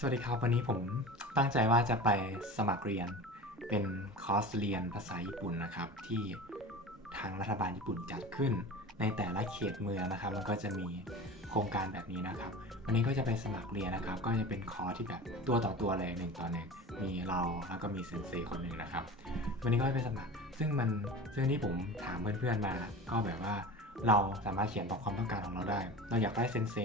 สวัสดีครับ วันนี้ผมตั้งใจว่าจะไปสมัครเรียนเป็นคอร์สเรียนภาษาญี่ปุ่นนะครับ ที่ทางรัฐบาลญี่ปุ่นจัดขึ้นในแต่ละเขตเมืองนะครับมันก็จะมีโครงการแบบนี้นะครับ วันนี้ก็จะไปสมัครเรียนนะครับ ก็จะเป็นคอร์สที่แบบตัวต่อตัวเลยหนึ่งต่อหนึ่งมีเราแล้วก็มีเซนเซคนหนึ่งนะครับ วันนี้ก็ไปสมัคร ซึ่งมันซึ่งที่ผมถามเพื่อนๆมาก็แบบว่า เราสามารถเขียนบอกความต้องการของเราได้ เราอยากได้เซนเซ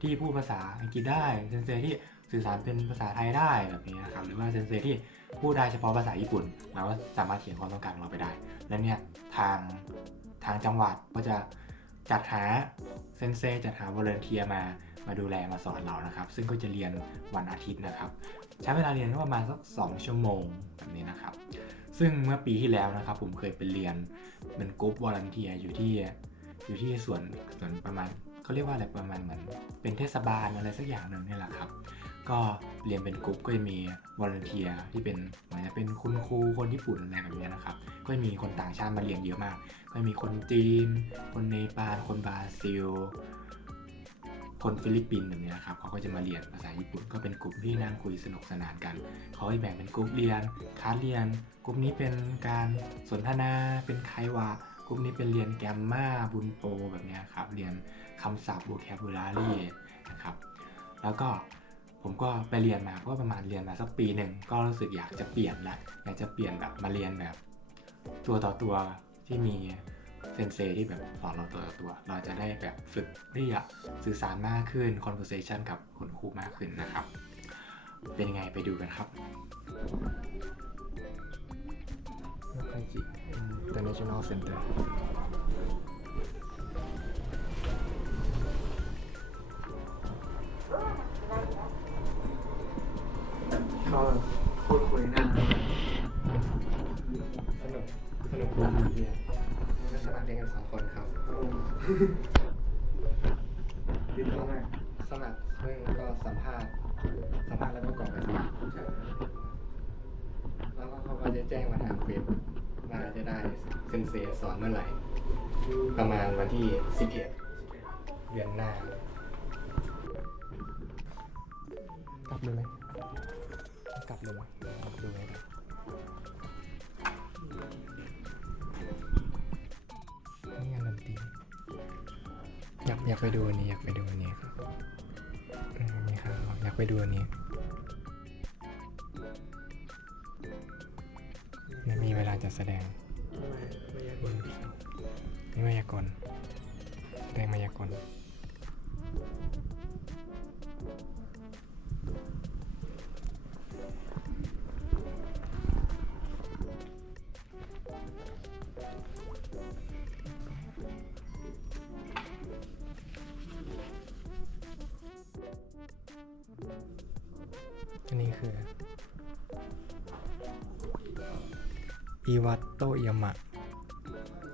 ที่พูดภาษาอังกฤษได้ เซนเซที่สื่อสารเป็นภาษาไทยได้แบบนี้นะครับ หรือว่าเซนเซที่พูดได้เฉพาะภาษาญี่ปุ่น เราก็สามารถเขียนความต้องการของเราไปได้ และเนี่ยทางทางจังหวัดก็จะจัดหาเซนเซจัดหาวอลเนเทียมามาดูแลมาสอนเรานะครับ ซึ่งก็จะเรียนวันอาทิตย์นะครับ ใช้เวลาเรียนก็ประมาณสัก2ชั่วโมงแบบนี้นะครับ ซึ่งเมื่อปีที่แล้วนะครับ ผมเคยไปเรียนเป็นกรุ๊ปวอลเนเทียอยู่ที่ อยู่ที่ส่วนสวนประมาณเขาเรียกว่าอะไรประมาณเหมือนเป็นเทศบาลอะไรสักอย่างหนึ่งนี่แหละครับ ก็เรียนเป็นกรุ๊ปก็จะมีวอลเนเทียที่เป็นเหมือนจะเป็นคุณครูคนญี่ปุ่นอะไรแบบนี้นะครับ ก็มีคนต่างชาติมาเรียนเยอะมาก ก็มีคนจีน คนเนปาล คนบราซิล คนฟิลิปปินส์แบบนี้นะครับเขาก็จะมาเรียนภาษาญี่ปุ่น ก็เป็นกลุ่มที่นั่งคุยสนุกสนานกันเขาแบ่งเป็นกลุ่มเรียนคลาสเรียน กลุ่มนี้เป็นการสนทนา เป็นไควา กลุ่มนี้เป็นเรียนแกมมาบุนโปแบบนี้ครับ เรียนคำศัพท์ vocabulary นะครับ แล้วก็ผมก็ไปเรียนมาก็ประมาณเรียนมาสักปีหนึ่งก็รู้สึกอยากจะเปลี่ยนละอยากจะเปลี่ยนแบบมาเรียนแบบ ตัวต่อตัวที่มีเซนเซที่แบบสอนเราตัวต่อตัว เราจะได้แบบฝึกเรียกสื่อสารมากขึ้น conversation กับคุณครูมากขึ้นนะครับ เป็นยังไงไปดูกันครับ International Center ก็พูดคุยหน้าสนุกสนุกดีเนี่ยก็สมัครเรียนกันสองคนครับติดต่อไหมสมัครซึ่งก็สัมภาษณ์สัมภาษณ์แล้วก็กรอกใบสมัครแล้วก็เขาก็จะแจ้งมาทางเฟซ ว่าจะได้เซนเซสอนเมื่อไหร่ ประมาณวันที่ 11 เดือนหน้ากลับเลยไหมกลับเลยไหมดูไหมนี่งานดนตรีอยากอยากไปดูอันนี้อยากไปดูอันนี้ครับมีข่าวอยากไปดูอันนี้ เวลาจะแสดงม่ไม่อยากนี่มายากลแสดงมายากลอันนี้คือ อีวัตโตยามะ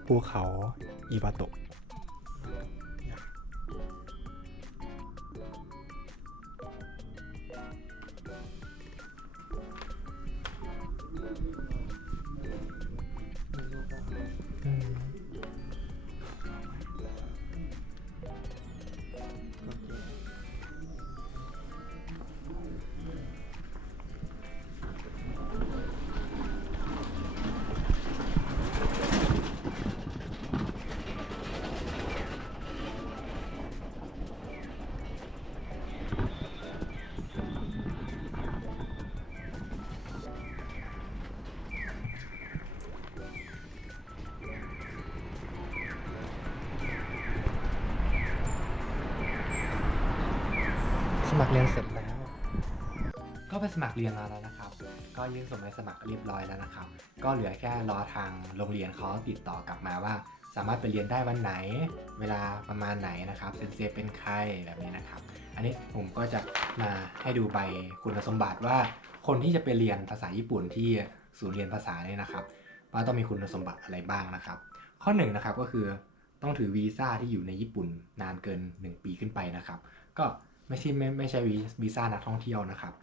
ภูเขาอิบาโตะอื รเรียนเสร็จแล้ว ก็ไปสมัครเรียนมาแล้วนะครับ ก็ยื่นสมัยสมัครเรียบร้อยแล้วนะครับ ก็เหลือแค่รอทางโรงเรียนเขาติดต่อกลับมาว่า สามารถไปเรียนได้วันไหน เวลาประมาณไหนนะครับเซนเซเป็นใครแบบนี้นะครับ อันนี้ผมก็จะมาให้ดูใบคุณสมบัติว่า คนที่จะไปเรียนภาษาญี่ปุ่นที่ศูนย์เรียนภาษาเนี่ยนะครับ ว่าต้องมีคุณสมบัติอะไรบ้างนะครับ ข้อหนึ่งนะครับก็คือต้องถือวีซ่าที่อยู่ในญี่ปุ่นนานเกิน 1 ปีขึ้นไปนะครับ ก็ ไม่ใช่ไม่ไม่ใช่วีวซ่านักท่องเที่ยวนะครับ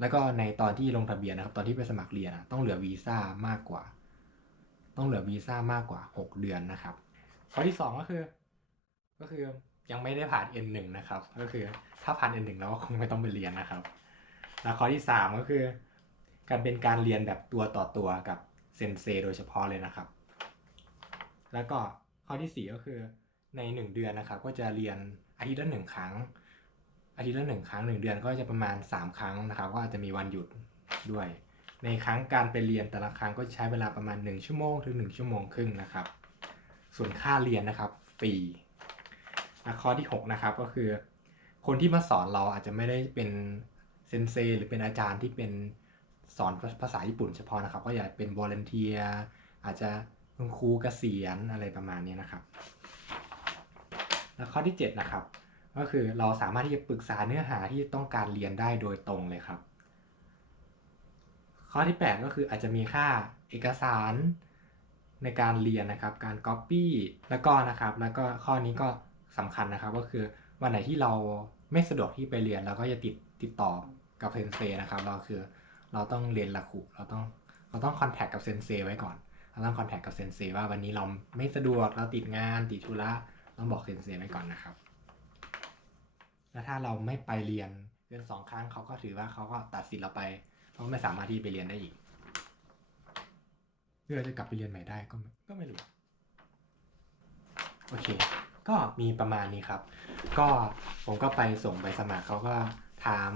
แล้วก็ในตอนที่ลงทะเบียนนะครับ ตอนที่ไปสมัครเรียนต้องเหลือวีซ่ามากกว่า ต้องเหลือวีซ่ามากกว่า 6 เดือนนะครับ ข้อที่ 2 ก็คือ ก็คือยังไม่ได้ผ่าน N1 นะครับ ก็คือถ้าผ่าน N1 แล้วก็คงไม่ต้องไปเรียนนะครับ แล้วข้อที่สามก็คือ การเป็นการเรียนแบบตัวต่อตัวกับเซนเซโดยเฉพาะเลยนะครับ แล้วก็ข้อที่สี่ก็คือในหนึ่งเดือนนะครับ ก็จะเรียนอาทิตย์ละหนึ่งครั้ง อาทิตย์ละหนึ่งครั้งหนึ่งเดือนก็จะประมาณสามครั้งนะครับก็อาจจะมีวันหยุดด้วย ในครั้งการไปเรียนแต่ละครั้งก็ใช้เวลาประมาณ 1 ชั่วโมงถึง 1 ชั่วโมงครึ่งนะครับ ส่วนค่าเรียนนะครับฟรีและข้อที่6นะครับก็คือ คนที่มาสอนเราอาจจะไม่ได้เป็นเซนเซหรือเป็นอาจารย์ที่เป็นสอนภาษาญี่ปุ่นเฉพาะนะครับ ก็อยากเป็นวอลเนเทียอาจจะคุณครูเกษียณอะไรประมาณนี้นะครับ แล้วข้อที่ 7 นะครับ ก็คือเราสามารถที่จะปรึกษาเนื้อหาที่ต้องการเรียนได้โดยตรงเลยครับ ข้อที่ 8 ก็คืออาจจะมีค่าเอกสารในการเรียนนะครับ การ Copy แล้วก็นะครับ แล้วก็ข้อนี้ก็สำคัญนะครับ ก็คือวันไหนที่เราไม่สะดวกที่ไปเรียนเราก็จะติดติดต่อกับเซนเซนะครับ เราคือเราต้องเรียนละคุเราต้องเราต้องคอนแทคกับเซนเซไว้ก่อนเราต้องคอนแทคกับเซนเซว่าวันนี้เราไม่สะดวกเราติดงานติดธุระต้องบอกเซนเซไว้ก่อนนะครับ แล้วถ้าเราไม่ไปเรียนเกินสองครั้งเขาก็ถือว่าเขาก็ตัดสิทธิ์เราไปเขาไม่สามารถที่ไปเรียนได้อีกเพื่อจะกลับไปเรียนใหม่ได้ก็ไม่ก็ไม่รู้โอเค ก็มีประมาณนี้ครับ ก็ผมก็ไปส่งใบสมัครเขาก็ถาม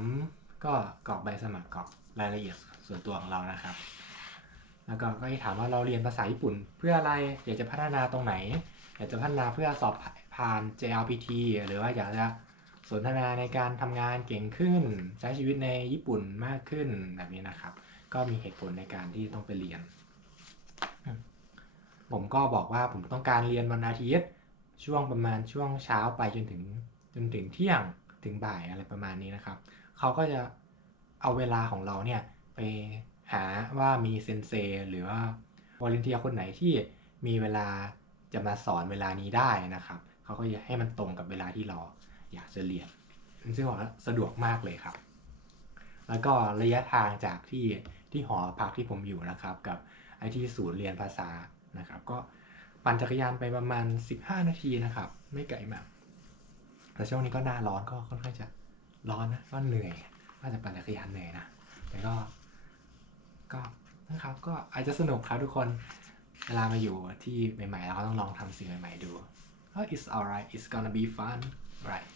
ก็กรอกใบสมัครกรอกรายละเอียดส่วนตัวของเรานะครับ แล้วก็ก็ให้ถามว่าเราเรียนภาษาญี่ปุ่น เพื่ออะไรอยากจะพัฒนาตรงไหน อยากจะพัฒนาเพื่อสอบผ่าน JLPT หรือว่าอยากจะ สนทนาในการทำงานเก่งขึ้น ใช้ชีวิตในญี่ปุ่นมากขึ้นแบบนี้นะครับ ก็มีเหตุผลในการที่ต้องไปเรียน ผมก็บอกว่าผมต้องการเรียนวันอาทิตย์ช่วงประมาณช่วงเช้าไปจนถึงจนถึงเที่ยงถึงบ่ายอะไรประมาณนี้นะครับ เขาก็จะเอาเวลาของเราเนี่ยไปหาว่ามีเซนเซหรือว่าวอลเนเทียคนไหนที่มีเวลาจะมาสอนเวลานี้ได้นะครับ เขาก็จะให้มันตรงกับเวลาที่เรา อยากจะเรียนซึ่งบอกว่าสะดวกมากเลยครับ แล้วก็ระยะทางจากที่ที่หอพักที่ผมอยู่นะครับ กับไอที่ศูนย์เรียนภาษานะครับ ก็ปั่นจักรยานไปประมาณ 15 นาทีนะครับ ไม่ไกลมาก แต่ช่วงนี้ก็หน้าร้อนก็ค่อนข้างจะร้อนนะก็เหนื่อยว่าจะปั่นจักรยานเหนื่อยนะแต่ก็ ก็นะครับ ก็อาจจะสนุกครับทุกคนเวลามาอยู่ที่ใหม่ๆเราก็ต้องลองทำสิ่งใหม่ๆดูก็ it's alright it's gonna be fun right